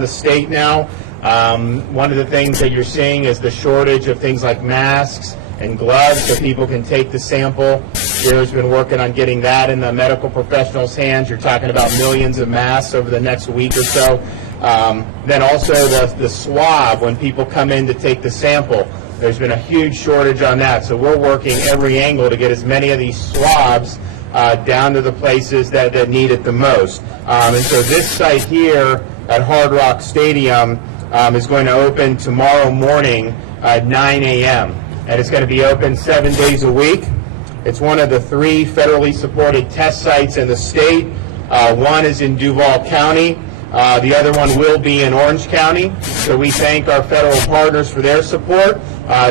the state now. One of the things that you're seeing is the shortage of things like masks and gloves so people can take the sample. Jared's been working on getting that in the medical professionals' hands. You're talking about millions of masks over the next week or so. Then also the swab, when people come in to take the sample, there's been a huge shortage on that. So we're working every angle to get as many of these swabs down to the places that need it the most. And so this site here at Hard Rock Stadium is going to open tomorrow morning at 9 a.m. and it's going to be open 7 days a week. It's one of the 3 federally supported test sites in the state. One is in Duval County. The other one will be in Orange County. So we thank our federal partners for their support.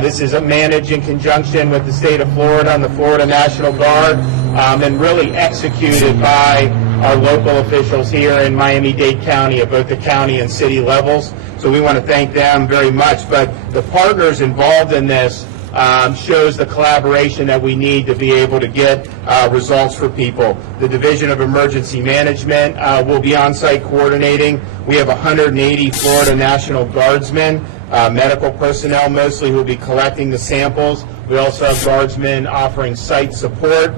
This is managed in conjunction with the state of Florida and the Florida National Guard, and really executed by our local officials here in Miami-Dade County at both the county and city levels. So we want to thank them very much. But the partners involved in this shows the collaboration that we need to be able to get results for people. The Division of Emergency Management will be on site coordinating. We have 180 Florida National Guardsmen, medical personnel mostly, who will be collecting the samples. We also have guardsmen offering site support.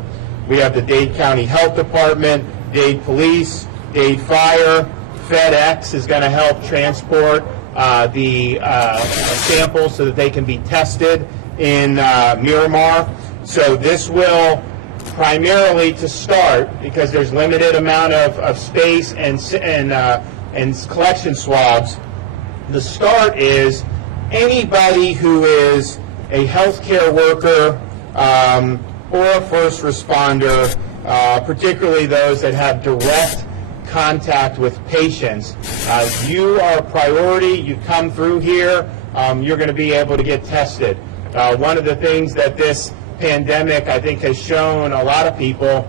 We have the Dade County Health Department, Dade Police, Dade Fire. FedEx is going to help transport the samples so that they can be tested in Miramar. So this will primarily, to start, because there's limited amount of space and collection swabs, the start is anybody who is a healthcare worker or a first responder, particularly those that have direct contact with patients. You are a priority. You come through here, you're going to be able to get tested. One of the things that this pandemic, I think, has shown a lot of people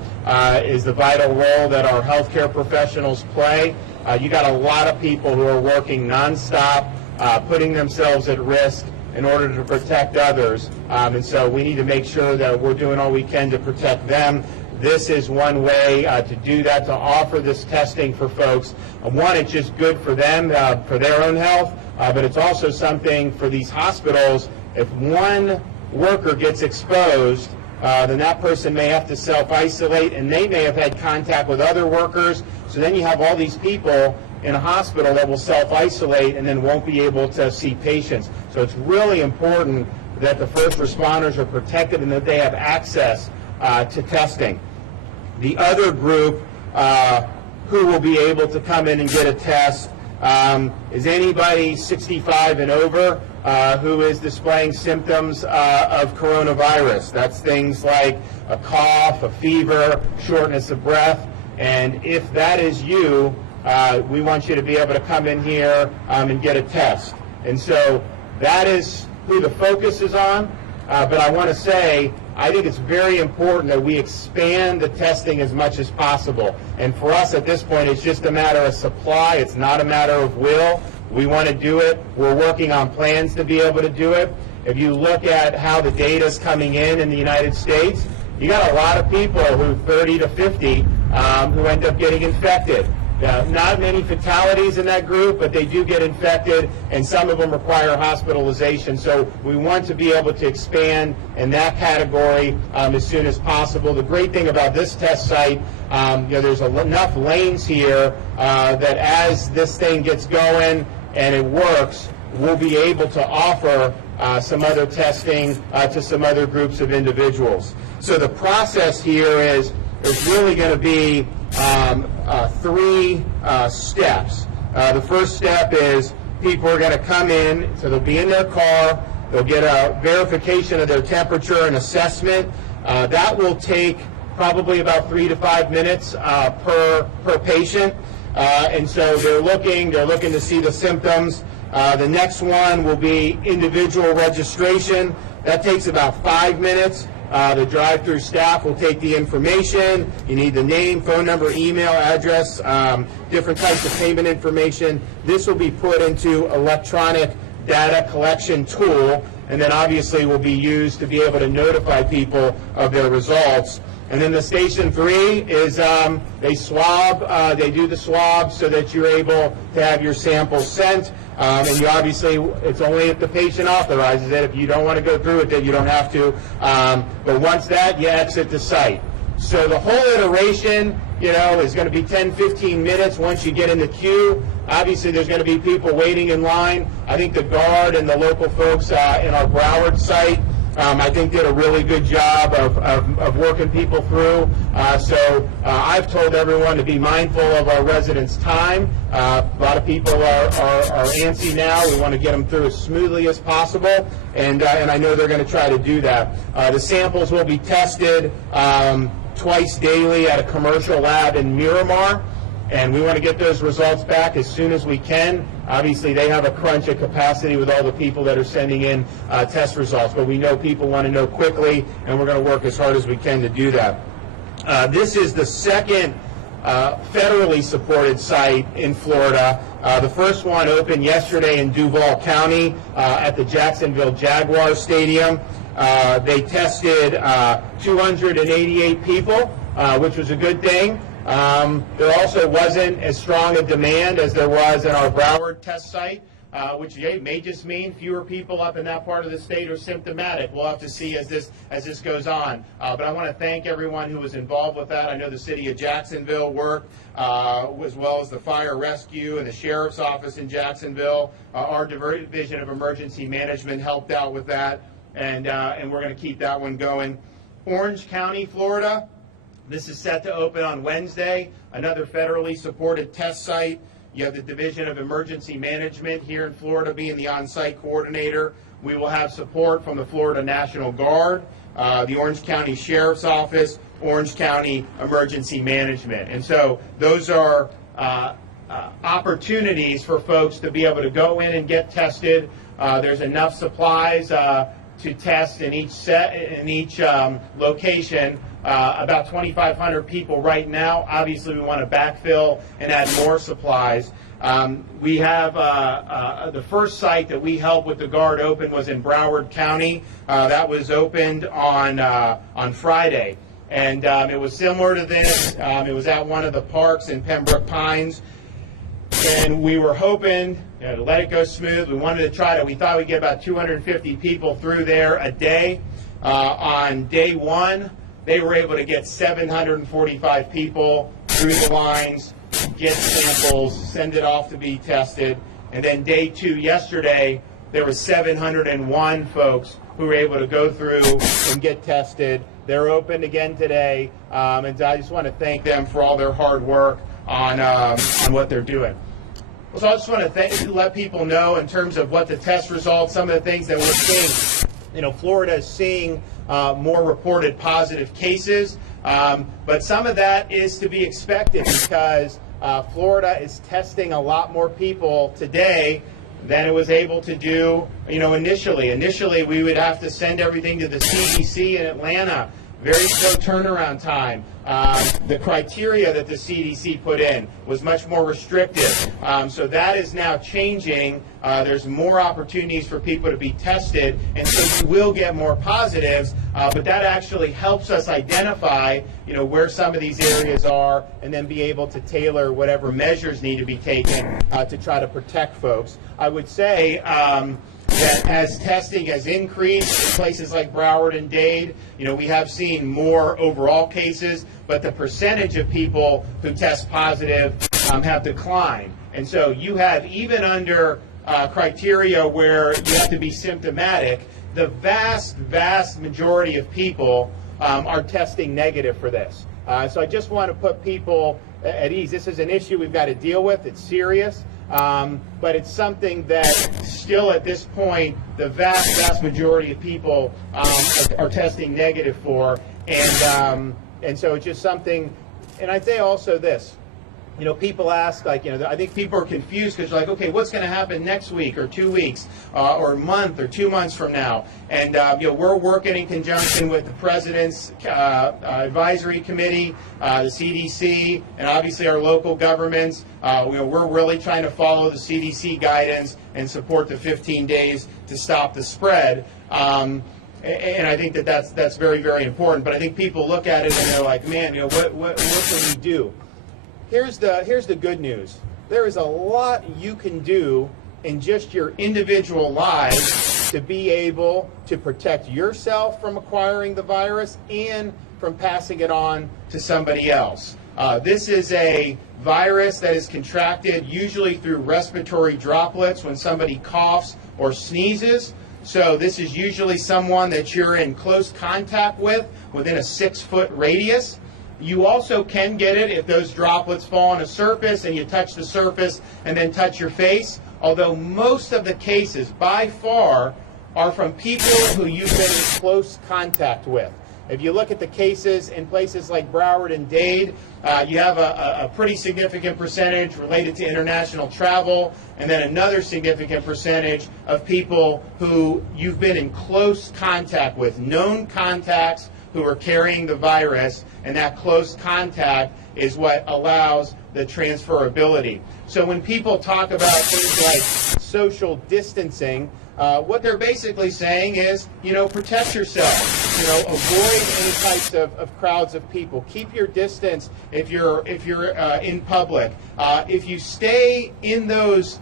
is the vital role that our healthcare professionals play. You got a lot of people who are working nonstop, putting themselves at risk in order to protect others. And so we need to make sure that we're doing all we can to protect them. This is one way to do that, to offer this testing for folks. One, it's just good for them, for their own health, but it's also something for these hospitals. If one worker gets exposed, then that person may have to self-isolate, and they may have had contact with other workers. So then you have all these people in a hospital that will self-isolate and then won't be able to see patients. So it's really important that the first responders are protected and that they have access to testing. The other group who will be able to come in and get a test is anybody 65 and over who is displaying symptoms of coronavirus. That's things like a cough, a fever, shortness of breath. And if that is you, we want you to be able to come in here and get a test. And so that is who the focus is on. But I want to say, I think it's very important that we expand the testing as much as possible. And for us at this point, it's just a matter of supply. It's not a matter of will. We want to do it. We're working on plans to be able to do it. If you look at how the data is coming in the United States, you got a lot of people who 30 to 50 who end up getting infected. Not many fatalities in that group, but they do get infected, and some of them require hospitalization. So we want to be able to expand in that category as soon as possible. The great thing about this test site, there's enough lanes here that as this thing gets going and it works, we'll be able to offer some other testing to some other groups of individuals. So the process here is there's really going to be 3 steps. The first step is people are going to come in, so they'll be in their car, they'll get a verification of their temperature and assessment. That will take probably about 3 to 5 minutes per patient. And so they're looking to see the symptoms. The next one will be individual registration. That takes about 5 minutes. The drive-through staff will take the information. You need the name, phone number, email, address, different types of payment information. This will be put into electronic data collection tool, and then obviously will be used to be able to notify people of their results. And then the station 3 is they swab, they do the swab so that you're able to have your sample sent. And you obviously, it's only if the patient authorizes it. If you don't want to go through it, then you don't have to. But once that, you exit the site. So the whole iteration, is going to be 10, 15 minutes once you get in the queue. Obviously, there's going to be people waiting in line. I think the guard and the local folks in our Broward site, I think did a really good job of working people through. So I've told everyone to be mindful of our residents' time. A lot of people are antsy now. We want to get them through as smoothly as possible, and I know they're going to try to do that. The samples will be tested twice daily at a commercial lab in Miramar, and we want to get those results back as soon as we can. Obviously, they have a crunch of capacity with all the people that are sending in test results, but we know people want to know quickly, and we're going to work as hard as we can to do that. This is the second federally supported site in Florida. The first one opened yesterday in Duval County at the Jacksonville Jaguars Stadium. They tested 288 people, which was a good thing. There also wasn't as strong a demand as there was in our Broward test site, which may just mean fewer people up in that part of the state are symptomatic. We'll have to see as this goes on. But I want to thank everyone who was involved with that. I know the city of Jacksonville worked, as well as the fire rescue and the sheriff's office in Jacksonville. Our Division of Emergency Management helped out with that, and we're going to keep that one going. Orange County, Florida. This is set to open on Wednesday, another federally supported test site. You have the Division of Emergency Management here in Florida being the on-site coordinator. We will have support from the Florida National Guard, the Orange County Sheriff's Office, Orange County Emergency Management. And so those are opportunities for folks to be able to go in and get tested. There's enough supplies to test in each location. About 2,500 people right now. Obviously, we want to backfill and add more supplies. We have the first site that we helped with the Guard open was in Broward County. That was opened on Friday, and it was similar to this. It was at one of the parks in Pembroke Pines, and we were hoping to let it go smooth. We wanted to try to. We thought we'd get about 250 people through there a day. On day one, they were able to get 745 people through the lines, get samples, send it off to be tested. And then day two, yesterday, there were 701 folks who were able to go through and get tested. They're open again today, and I just want to thank them for all their hard work on what they're doing. So I just want to let people know in terms of what the test results, some of the things that we're seeing. Florida is seeing more reported positive cases, but some of that is to be expected because Florida is testing a lot more people today than it was able to do, initially. Initially, we would have to send everything to the CDC in Atlanta. Very slow turnaround time. The criteria that the CDC put in was much more restrictive. So that is now changing. There's more opportunities for people to be tested, and so you will get more positives, but that actually helps us identify, where some of these areas are, and then be able to tailor whatever measures need to be taken to try to protect folks. I would say that as testing has increased in places like Broward and Dade, we have seen more overall cases, but the percentage of people who test positive have declined. And so you have, even under criteria where you have to be symptomatic, the vast majority of people are testing negative for this. So I just want to put people at ease. This is an issue we've got to deal with. It's serious. But it's something that still at this point, the vast majority of people are testing negative for. And so it's just something, and I'd say also this, people ask, like, I think people are confused because they're like, okay, what's going to happen next week or 2 weeks or a month or 2 months from now? And, we're working in conjunction with the President's Advisory Committee, the CDC, and obviously our local governments. We're really trying to follow the CDC guidance and support the 15 days to stop the spread. And I think that's very, very important. But I think people look at it and they're like, man, what can we do? Here's the good news. There is a lot you can do in just your individual lives to be able to protect yourself from acquiring the virus and from passing it on to somebody else. This is a virus that is contracted usually through respiratory droplets when somebody coughs or sneezes. So this is usually someone that you're in close contact with within a 6-foot radius. You also can get it if those droplets fall on a surface and you touch the surface and then touch your face, although most of the cases, by far, are from people who you've been in close contact with. If you look at the cases in places like Broward and Dade, you have a pretty significant percentage related to international travel, and then another significant percentage of people who you've been in close contact with, known contacts who are carrying the virus, and that close contact is what allows the transferability. So when people talk about things like social distancing, what they're basically saying is, protect yourself. Avoid any types of crowds of people. Keep your distance if you're in public. If you stay in those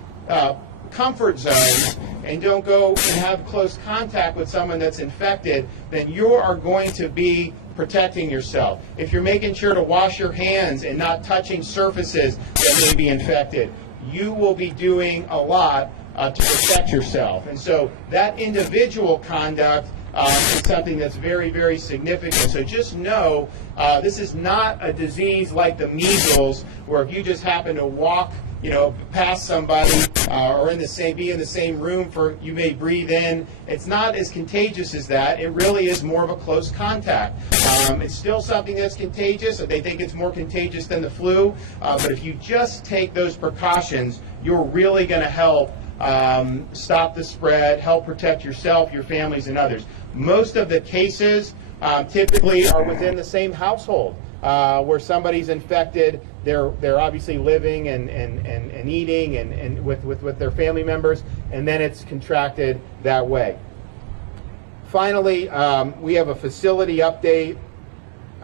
comfort zones and don't go and have close contact with someone that's infected, then you are going to be protecting yourself. If you're making sure to wash your hands and not touching surfaces that may be infected, you will be doing a lot to protect yourself. And so that individual conduct is something that's very, very significant. So just know this is not a disease like the measles, where if you just happen to walk past somebody or be in the same room you may breathe in. It's not as contagious as that. It really is more of a close contact. It's still something that's contagious. They think it's more contagious than the flu. But if you just take those precautions, you're really going to help stop the spread, help protect yourself, your families, and others. Most of the cases typically are within the same household. Where somebody's infected, they're obviously living and eating and with their family members, and then it's contracted that way. Finally, we have a facility update.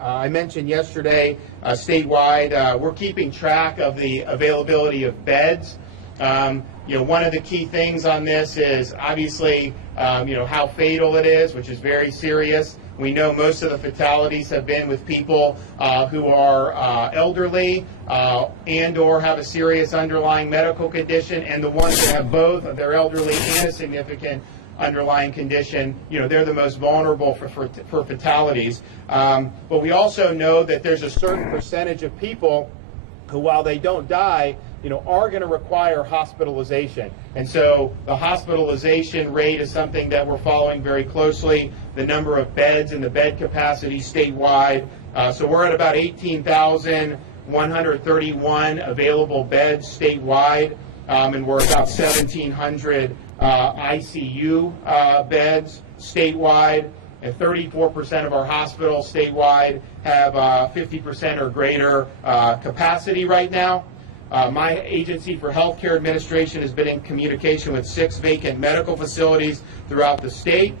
I mentioned yesterday, statewide, we're keeping track of the availability of beds. One of the key things on this is obviously, how fatal it is, which is very serious. We know most of the fatalities have been with people who are elderly and or have a serious underlying medical condition, and the ones that have both, they're elderly and a significant underlying condition, they're the most vulnerable for fatalities. But we also know that there's a certain percentage of people who, while they don't die, are going to require hospitalization. And so the hospitalization rate is something that we're following very closely, the number of beds and the bed capacity statewide. So we're at about 18,131 available beds statewide, and we're about 1,700 ICU beds statewide. And 34% of our hospitals statewide have 50% or greater capacity right now. My agency for healthcare administration has been in communication with 6 vacant medical facilities throughout the state,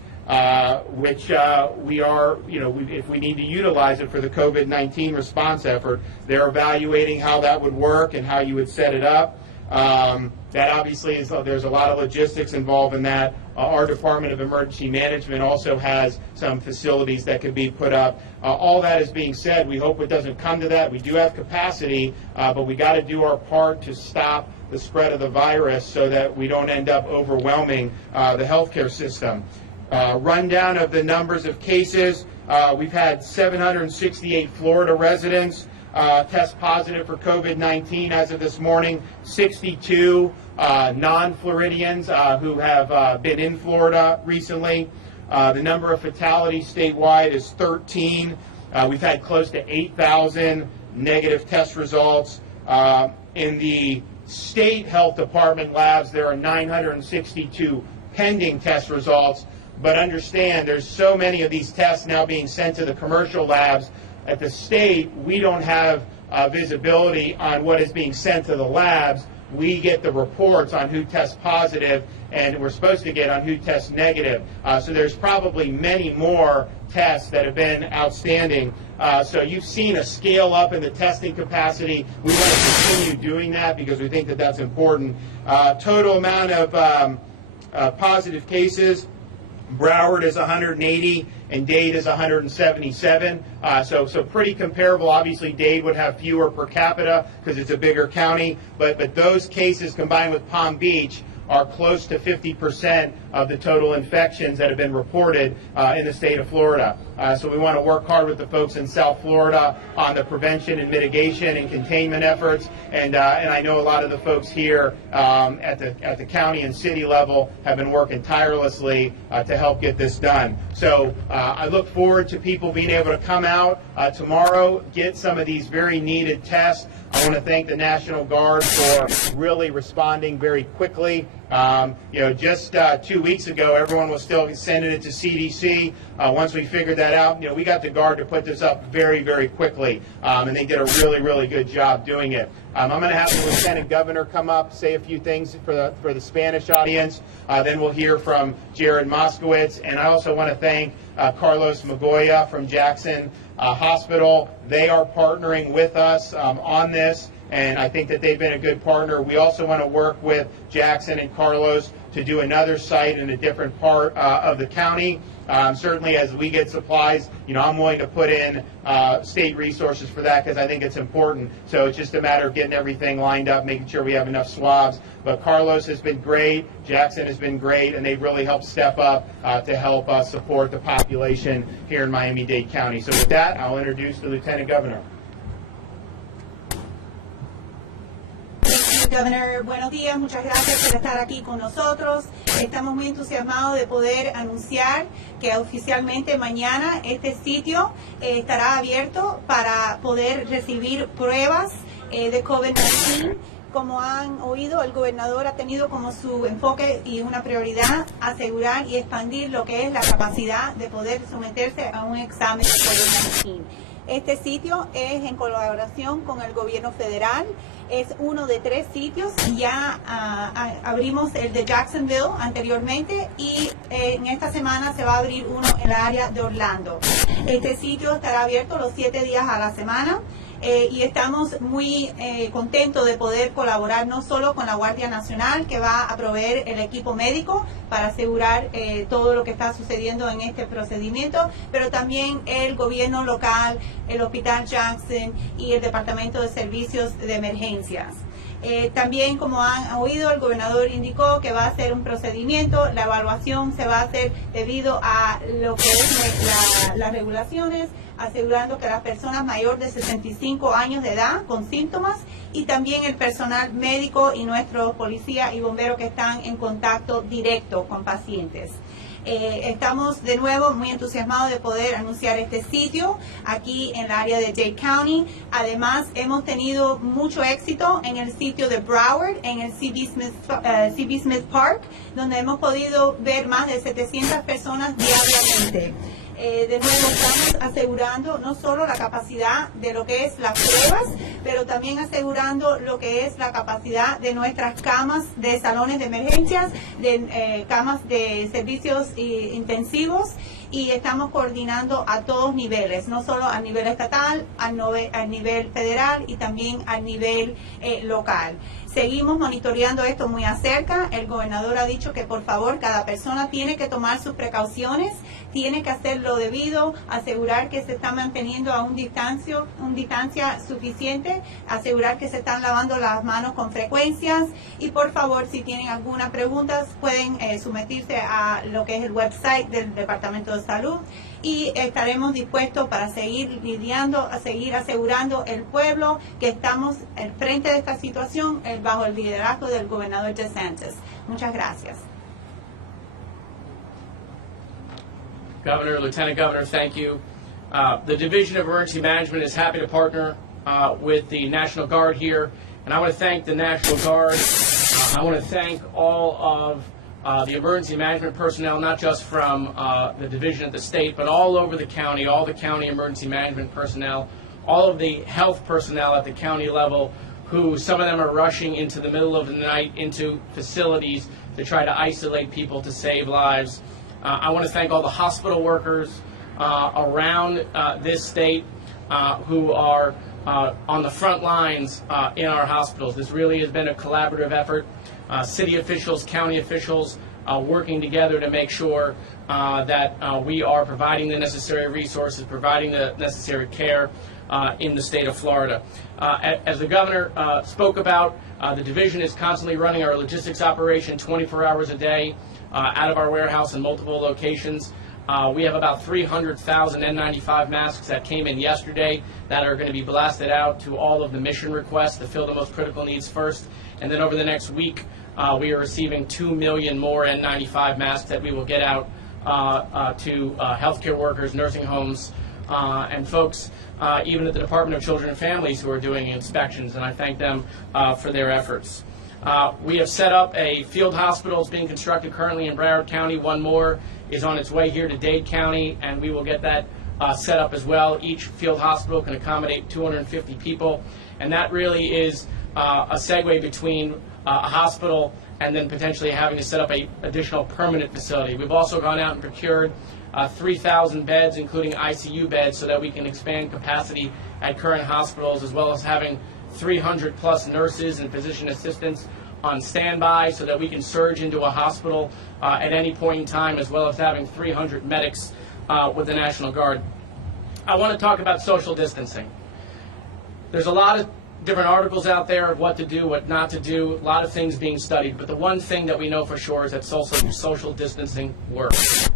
which we are, if we need to utilize it for the COVID-19 response effort, they're evaluating how that would work and how you would set it up. That obviously there's a lot of logistics involved in that. Our Department of Emergency Management also has some facilities that could be put up. All that is being said, we hope it doesn't come to that. We do have capacity, but we got to do our part to stop the spread of the virus so that we don't end up overwhelming the healthcare system. Rundown of the numbers of cases. We've had 768 Florida residents test positive for COVID-19 as of this morning, 62 non-Floridians who have been in Florida recently. The number of fatalities statewide is 13. We've had close to 8,000 negative test results. In the state health department labs, there are 962 pending test results. But understand, there's so many of these tests now being sent to the commercial labs. At the state, we don't have visibility on what is being sent to the labs. We get the reports on who tests positive, and we're supposed to get on who tests negative. So there's probably many more tests that have been outstanding. So you've seen a scale up in the testing capacity. We want to continue doing that because we think that that's important. Total amount of positive cases, Broward is 180 and Dade is 177. So pretty comparable. Obviously, Dade would have fewer per capita because it's a bigger county. But those cases combined with Palm Beach are close to 50% of the total infections that have been reported in the state of Florida. So we want to work hard with the folks in South Florida on the prevention and mitigation and containment efforts. And I know a lot of the folks here at the county and city level have been working tirelessly to help get this done. So I look forward to people being able to come out tomorrow, get some of these very needed tests. I want to thank the National Guard for really responding very quickly. Just 2 weeks ago, everyone was still sending it to CDC. Once we figured that out, we got the Guard to put this up very, very quickly, and they did a really, really good job doing it. I'm going to have the Lieutenant Governor come up, say a few things for the Spanish audience. Then we'll hear from Jared Moskowitz, and I also want to thank Carlos Magoya from Jackson Hospital. They are partnering with us on this, and I think that they've been a good partner. We also want to work with Jackson and Carlos to do another site in a different part of the county. Certainly as we get supplies, I'm willing to put in state resources for that because I think it's important. So it's just a matter of getting everything lined up, making sure we have enough swabs. But Carlos has been great, Jackson has been great, and they've really helped step up to help us support the population here in Miami-Dade County. So with that, I'll introduce the Lieutenant Governor. Governor, buenos días, muchas gracias por estar aquí con nosotros. Estamos muy entusiasmados de poder anunciar que oficialmente mañana este sitio estará abierto para poder recibir pruebas de COVID-19. Como han oído, el gobernador ha tenido como su enfoque y una prioridad asegurar y expandir lo que es la capacidad de poder someterse a un examen de COVID-19. Este sitio es en colaboración con el gobierno federal. Es uno de 3 sitios. Ya abrimos el de Jacksonville anteriormente y en esta semana se va a abrir uno en la área de Orlando. Este sitio estará abierto los 7 días a la semana. Y estamos muy contentos de poder colaborar no solo con la Guardia Nacional, que va a proveer el equipo médico para asegurar todo lo que está sucediendo en este procedimiento, pero también el gobierno local, el Hospital Jackson y el Departamento de Servicios de Emergencias. También, como han oído, el gobernador indicó que va a hacer un procedimiento. La evaluación se va a hacer debido a lo que es las regulaciones, asegurando que las personas mayores de 65 años de edad con síntomas y también el personal médico y nuestros policías y bomberos que están en contacto directo con pacientes. Estamos de nuevo muy entusiasmados de poder anunciar este sitio aquí en el área de Dade County. Además, hemos tenido mucho éxito en el sitio de Broward, en el C.B. Smith Park, donde hemos podido ver más de 700 personas diariamente. De nuevo estamos asegurando no solo la capacidad de lo que es las pruebas, pero también asegurando lo que es la capacidad de nuestras camas de salones de emergencias, de camas de servicios intensivos, y estamos coordinando a todos niveles, no solo a nivel estatal, a nivel federal y también a nivel local. Seguimos monitoreando esto muy a cerca. El gobernador ha dicho que por favor cada persona tiene que tomar sus precauciones, tiene que hacer lo debido, asegurar que se está manteniendo a una distancia suficiente, asegurar que se están lavando las manos con frecuencias y por favor si tienen alguna pregunta pueden someterse a lo que es el website del Departamento de Salud y estaremos dispuestos para seguir lidiando, a seguir asegurando el pueblo que estamos al frente de esta situación bajo el liderazgo del gobernador DeSantis. Muchas gracias. Governor, Lieutenant Governor, thank you. The Division of Emergency Management is happy to partner with the National Guard here. And I want to thank the National Guard. I want to thank all of the emergency management personnel, not just from the division at the state, but all over the county, all the county emergency management personnel, all of the health personnel at the county level, who some of them are rushing into the middle of the night into facilities to try to isolate people to save lives. I want to thank all the hospital workers around this state who are on the front lines in our hospitals. This really has been a collaborative effort. City officials, county officials working together to make sure that we are providing the necessary resources, providing the necessary care in the state of Florida. As the governor spoke about, the division is constantly running our logistics operation 24 hours a day out of our warehouse in multiple locations. We have about 300,000 N95 masks that came in yesterday that are going to be blasted out to all of the mission requests to fill the most critical needs first. And then over the next week, we are receiving 2 million more N95 masks that we will get out to healthcare workers, nursing homes, and folks even at the Department of Children and Families who are doing inspections, and I thank them for their efforts. We have set up a field hospital. It's being constructed currently in Broward County. One more is on its way here to Dade County, and we will get that set up as well. Each field hospital can accommodate 250 people, and that really is a segue between a hospital and then potentially having to set up an additional permanent facility. We've also gone out and procured 3,000 beds, including ICU beds, so that we can expand capacity at current hospitals, as well as having 300 plus nurses and physician assistants on standby so that we can surge into a hospital at any point in time, as well as having 300 medics with the National Guard. I want to talk about social distancing. There's a lot of different articles out there of what to do, what not to do, a lot of things being studied, but the one thing that we know for sure is that social distancing works.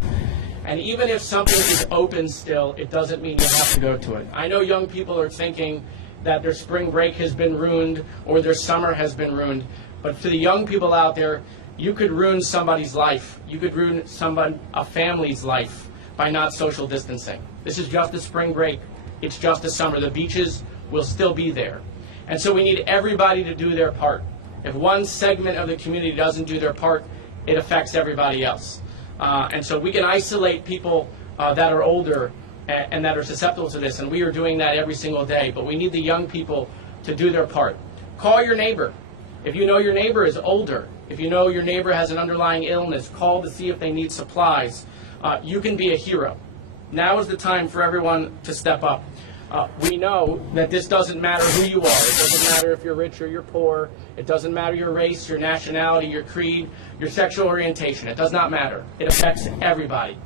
And even if something is open still, it doesn't mean you have to go to it. I know young people are thinking that their spring break has been ruined or their summer has been ruined, but to the young people out there, you could ruin somebody's life. You could ruin a family's life by not social distancing. This is just a spring break. It's just a summer. The beaches will still be there. And so we need everybody to do their part. If one segment of the community doesn't do their part, it affects everybody else. And so we can isolate people that are older and that are susceptible to this, and we are doing that every single day. But we need the young people to do their part. Call your neighbor. If you know your neighbor is older, if you know your neighbor has an underlying illness, call to see if they need supplies. You can be a hero. Now is the time for everyone to step up. We know that this doesn't matter who you are. It doesn't matter if you're rich or you're poor. It doesn't matter your race, your nationality, your creed, your sexual orientation. It does not matter. It affects everybody.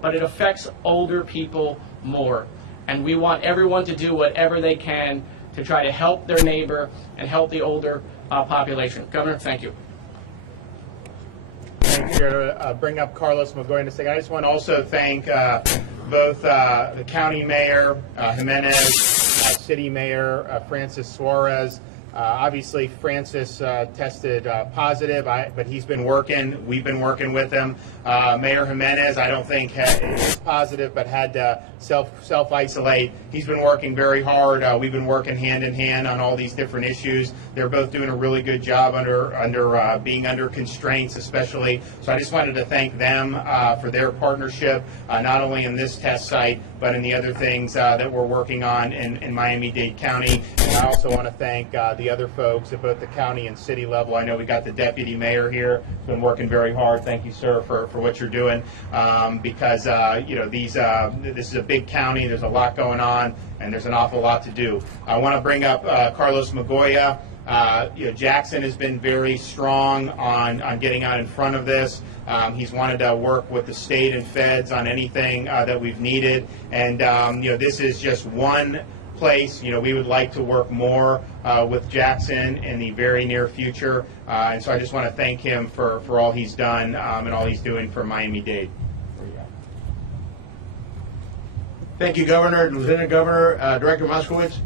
But it affects older people more. And we want everyone to do whatever they can to try to help their neighbor and help the older population. Governor, thank you. Thank you. Bring up Carlos Magoy in a second. I just want to also thank both the county mayor, Jimenez, city mayor, Francis Suarez. Obviously, Francis tested positive, but he's been working. We've been working with him. Mayor Jimenez, I don't think is positive, but had to self-isolate. He's been working very hard. We've been working hand in hand on all these different issues. They're both doing a really good job under being under constraints, especially. So I just wanted to thank them for their partnership, not only in this test site, but in the other things that we're working on in Miami-Dade County. And I also want to thank the other folks at both the county and city level. I know we got the deputy mayor here, who's been working very hard. Thank you, sir, for what you're doing, because this is a big county. There's a lot going on, and there's an awful lot to do. I want to bring up Carlos Magoya. Jackson has been very strong on getting out in front of this. He's wanted to work with the state and feds on anything that we've needed, and this is just one place. We would like to work more with Jackson in the very near future, and so I just want to thank him for all he's done and all he's doing for Miami-Dade. Thank you, Governor, Lieutenant Governor, Director Moskowitz.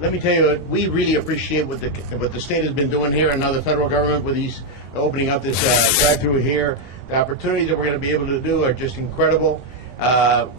Let me tell you, we really appreciate what the state has been doing here and now the federal government with these opening up this drive-through here. The opportunities that we're going to be able to do are just incredible.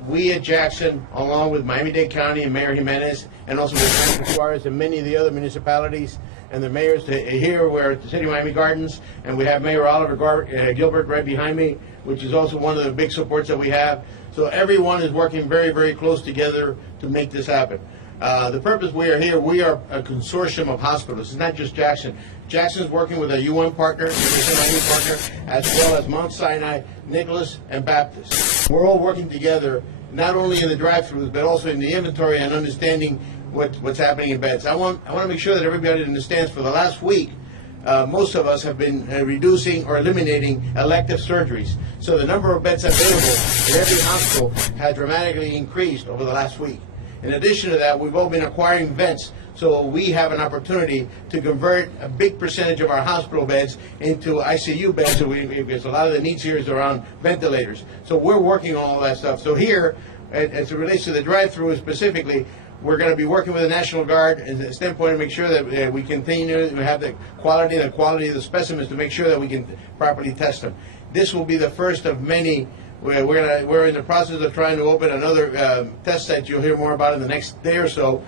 We at Jackson, along with Miami-Dade County and Mayor Jimenez, and also with Mayor Suarez and many of the other municipalities and the mayors here, we're at the City of Miami Gardens, and we have Mayor Oliver Gilbert right behind me, which is also one of the big supports that we have. So everyone is working very, very close together to make this happen. The purpose we are here, we are a consortium of hospitals. It's not just Jackson. Jackson's working with a UN partner, Miami partner, as well as Mount Sinai, Nicholas, and Baptist. We're all working together, not only in the drive-thrus, but also in the inventory and understanding what's happening in beds. I want to make sure that everybody understands for the last week, most of us have been reducing or eliminating elective surgeries. So the number of beds available in every hospital has dramatically increased over the last week. In addition to that, we've all been acquiring vents, so we have an opportunity to convert a big percentage of our hospital beds into ICU beds, because a lot of the needs here is around ventilators. So we're working on all that stuff. So here, as it relates to the drive-through specifically, we're going to be working with the National Guard and the standpoint to make sure that we continue to have the quality of the specimens to make sure that we can properly test them. This will be the first of many. We're in the process of trying to open another test site you'll hear more about in the next day or so,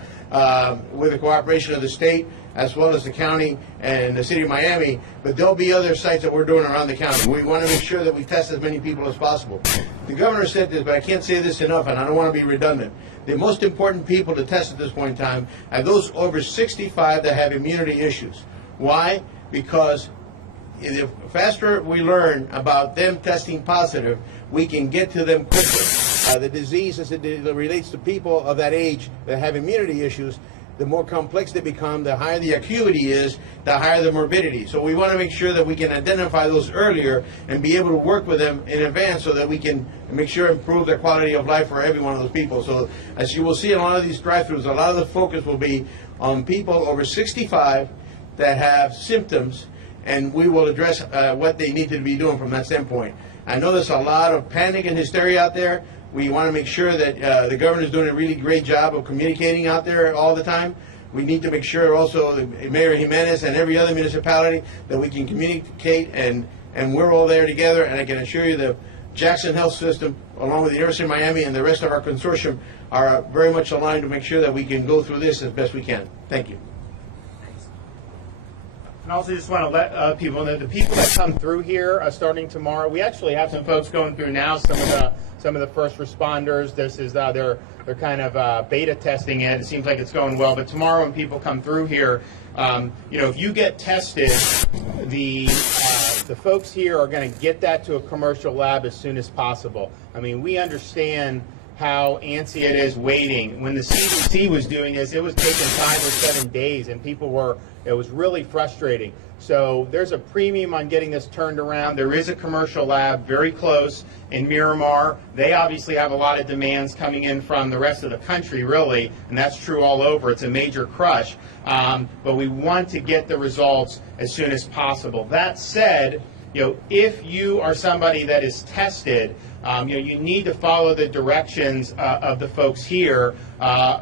with the cooperation of the state as well as the county and the City of Miami. But there'll be other sites that we're doing around the county. We want to make sure that we test as many people as possible. The governor said this, but I can't say this enough, and I don't want to be redundant. The most important people to test at this point in time are those over 65 that have immunity issues. Why? Because the faster we learn about them testing positive, we can get to them quicker. The disease, as it relates to people of that age that have immunity issues, the more complex they become, the higher the acuity is, the higher the morbidity. So we want to make sure that we can identify those earlier and be able to work with them in advance so that we can make sure improve the quality of life for every one of those people. So as you will see in a lot of these drive-thrus, a lot of the focus will be on people over 65 that have symptoms, and we will address what they need to be doing from that standpoint. I know there's a lot of panic and hysteria out there. We want to make sure that the governor is doing a really great job of communicating out there all the time. We need to make sure also Mayor Jimenez and every other municipality that we can communicate, and we're all there together. And I can assure you the Jackson Health System, along with the University of Miami and the rest of our consortium, are very much aligned to make sure that we can go through this as best we can. Thank you. And also just want to let people know, the people that come through here starting tomorrow, we actually have some folks going through now, some of the first responders. This is they're kind of beta testing it. It seems like it's going well, but tomorrow when people come through here, if you get tested, the folks here are going to get that to a commercial lab as soon as possible. I mean, we understand how antsy it is waiting. When the CDC was doing this, it was taking 5 or 7 days, and it was really frustrating. So there's a premium on getting this turned around. There is a commercial lab very close in Miramar. They obviously have a lot of demands coming in from the rest of the country, really, and that's true all over. It's a major crush. But we want to get the results as soon as possible. That said, if you are somebody that is tested, you need to follow the directions of the folks here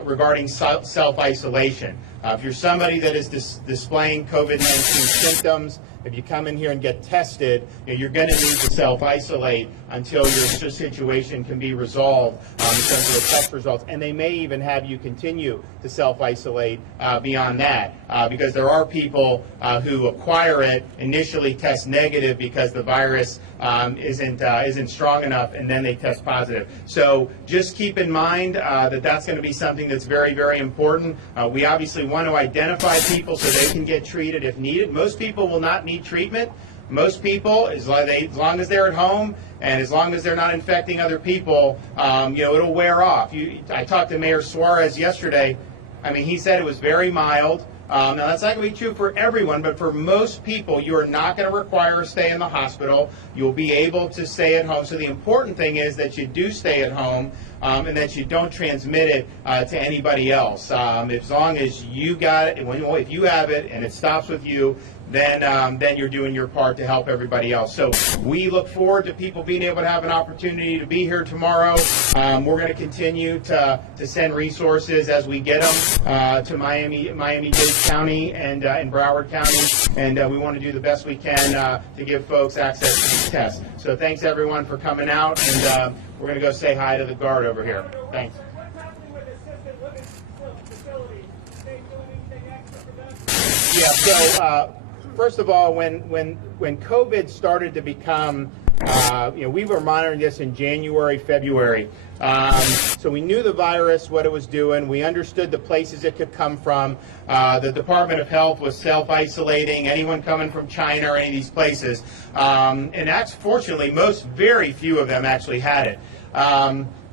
regarding self-isolation. If you're somebody that is displaying COVID-19 symptoms, if you come in here and get tested, you're going to need to self-isolate until your situation can be resolved in terms of the test results. And they may even have you continue to self-isolate beyond that, because there are people who acquire it, initially test negative because the virus isn't strong enough, and then they test positive. So just keep in mind that that's going to be something that's very, very important. We obviously want to identify people so they can get treated if needed. Most people will not need treatment. Most people, as long as they're at home and as long as they're not infecting other people, it'll wear off. I talked to Mayor Suarez yesterday. I mean, he said it was very mild. Now, that's not going to be true for everyone, but for most people, you are not going to require a stay in the hospital. You'll be able to stay at home. So the important thing is that you do stay at home and that you don't transmit it to anybody else. As long as you got it, if you have it and it stops with you, then you're doing your part to help everybody else. So we look forward to people being able to have an opportunity to be here tomorrow. We're going to continue to send resources as we get them to Miami-Dade County and in Broward County, and we want to do the best we can to give folks access to these tests. So thanks everyone for coming out, and we're going to go say hi to the guard over here. Thanks. What's happening with assisted living facilities? Are they doing anything extra for them? Yeah, so first of all, when COVID started to become, we were monitoring this in January, February. So we knew the virus, what it was doing. We understood the places it could come from. The Department of Health was self-isolating anyone coming from China or any of these places. And that's fortunately, very few of them actually had it.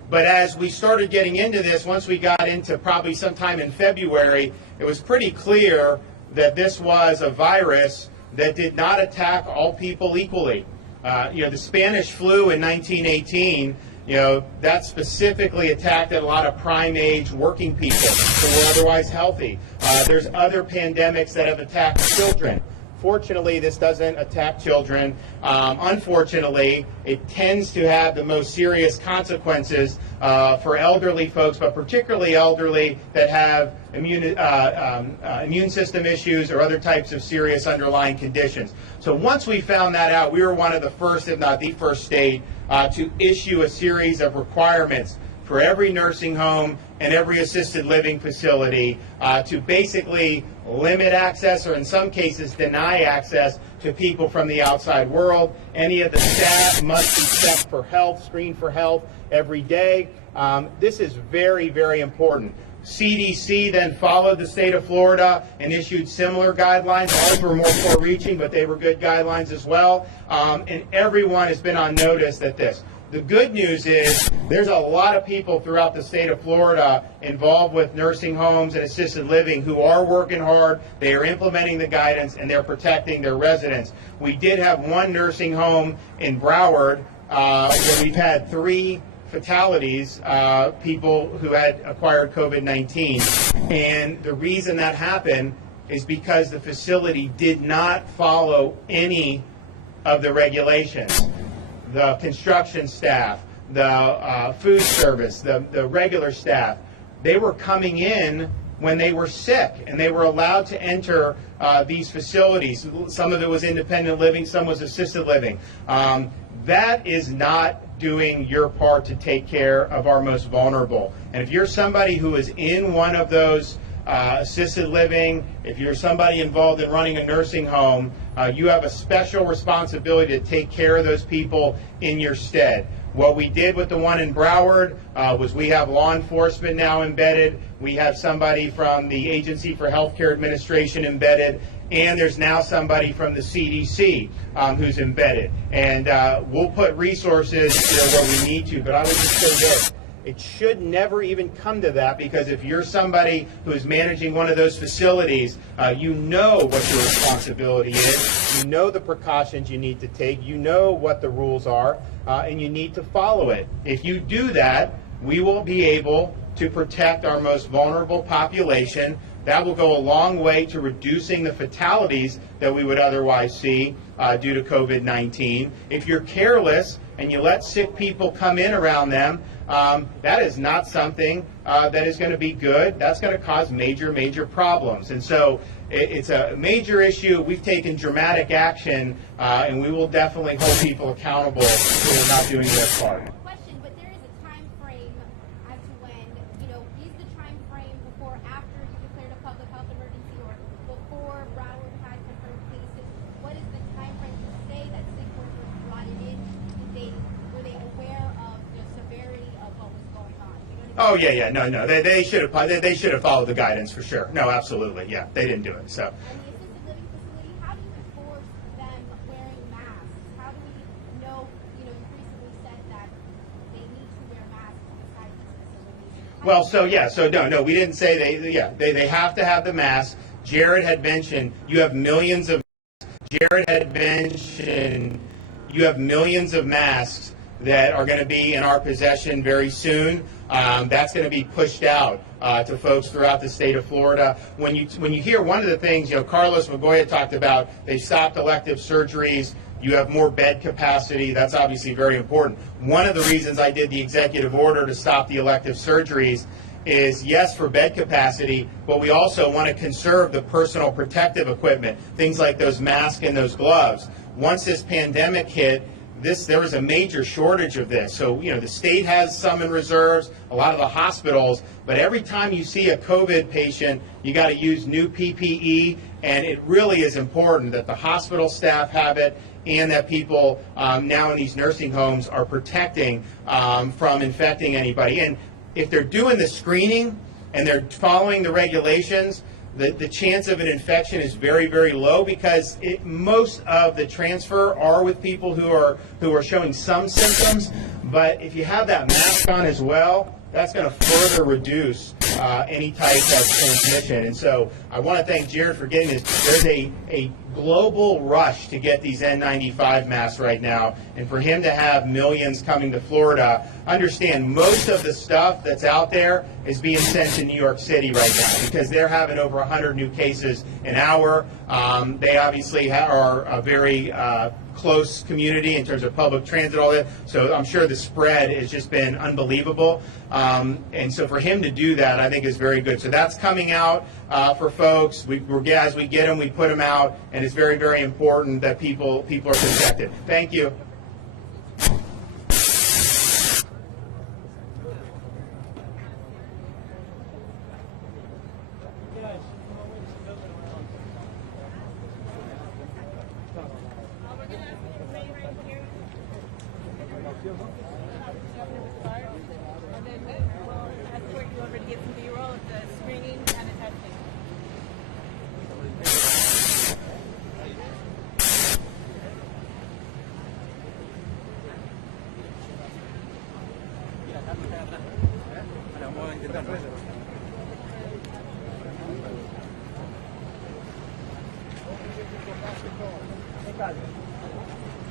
But as we started getting into this, once we got into probably sometime in February, it was pretty clear that this was a virus that did not attack all people equally. The Spanish flu in 1918, that specifically attacked a lot of prime age working people who were otherwise healthy. There's other pandemics that have attacked children. Fortunately, this doesn't attack children. Unfortunately, it tends to have the most serious consequences for elderly folks, but particularly elderly that have immune system issues or other types of serious underlying conditions. So once we found that out, we were one of the first, if not the first state, to issue a series of requirements for every nursing home and every assisted living facility to basically limit access, or in some cases deny access, to people from the outside world. Any of the staff must be checked for health, screened for health every day. This is very, very important. CDC then followed the state of Florida and issued similar guidelines. Ours were more far-reaching, but they were good guidelines as well. And everyone has been on notice that this. The good news is there's a lot of people throughout the state of Florida involved with nursing homes and assisted living who are working hard. They are implementing the guidance and they're protecting their residents. We did have one nursing home in Broward where we've had 3 fatalities, people who had acquired COVID-19. And the reason that happened is because the facility did not follow any of the regulations. The construction staff, the food service, the regular staff, they were coming in when they were sick, and they were allowed to enter these facilities. Some of it was independent living, some was assisted living. That is not doing your part to take care of our most vulnerable. And if you're somebody who is in one of those assisted living, if you're somebody involved in running a nursing home, you have a special responsibility to take care of those people in your stead. What we did with the one in Broward was we have law enforcement now embedded. We have somebody from the Agency for Healthcare Administration embedded. And there's now somebody from the CDC who's embedded. And we'll put resources where we need to. But I would just say this. It should never even come to that, because if you're somebody who's managing one of those facilities, you know what your responsibility is, you know the precautions you need to take, you know what the rules are, and you need to follow it. If you do that, we will be able to protect our most vulnerable population. That will go a long way to reducing the fatalities that we would otherwise see due to COVID-19. If you're careless and you let sick people come in around them, that is not something that is going to be good. That's going to cause major, major problems. And so it's a major issue. We've taken dramatic action, and we will definitely hold people accountable who are not doing their part. Question, but there is a time frame as to when, is the time frame before, after you declared a public health emergency, or before Broward had confirmed cases? What is the time frame to say that sick workers brought it in? Were they aware of the severity of what was going on? Oh yeah, no. They should have followed the guidance for sure. No, absolutely, yeah. They didn't do it. So. And the assisted living facility, how do you enforce them wearing masks? How do we know? You recently said that they need to wear masks inside these facilities. Well, no, we didn't say they have to have the mask. Jared had mentioned you have millions of. Jared had mentioned you have millions of masks that are going to be in our possession very soon. That's going to be pushed out to folks throughout the state of Florida. When you hear one of the things, Carlos Magoya talked about, they stopped elective surgeries. You have more bed capacity. That's obviously very important. One of the reasons I did the executive order to stop the elective surgeries is, yes, for bed capacity, but we also want to conserve the personal protective equipment, things like those masks and those gloves. Once this pandemic hit, there was a major shortage of this. So, the state has some in reserves, a lot of the hospitals, but every time you see a COVID patient, you got to use new PPE, and it really is important that the hospital staff have it and that people now in these nursing homes are protecting from infecting anybody. And if they're doing the screening and they're following the regulations, the chance of an infection is very, very low, because most of the transfer are with people who are showing some symptoms. But if you have that mask on as well, that's going to further reduce any type of transmission. And so I want to thank Jared for getting this. There's a global rush to get these N95 masks right now, and for him to have millions coming to Florida, understand most of the stuff that's out there is being sent to New York City right now, because they're having over 100 new cases an hour. They obviously are a very close community in terms of public transit, all that. So I'm sure the spread has just been unbelievable. And so for him to do that, I think is very good. So that's coming out for folks. As we get them, we put them out, and it's very, very important that people are protected. Thank you. And then we'll escort you over to get some B-roll of the screening and the testing. Gracias.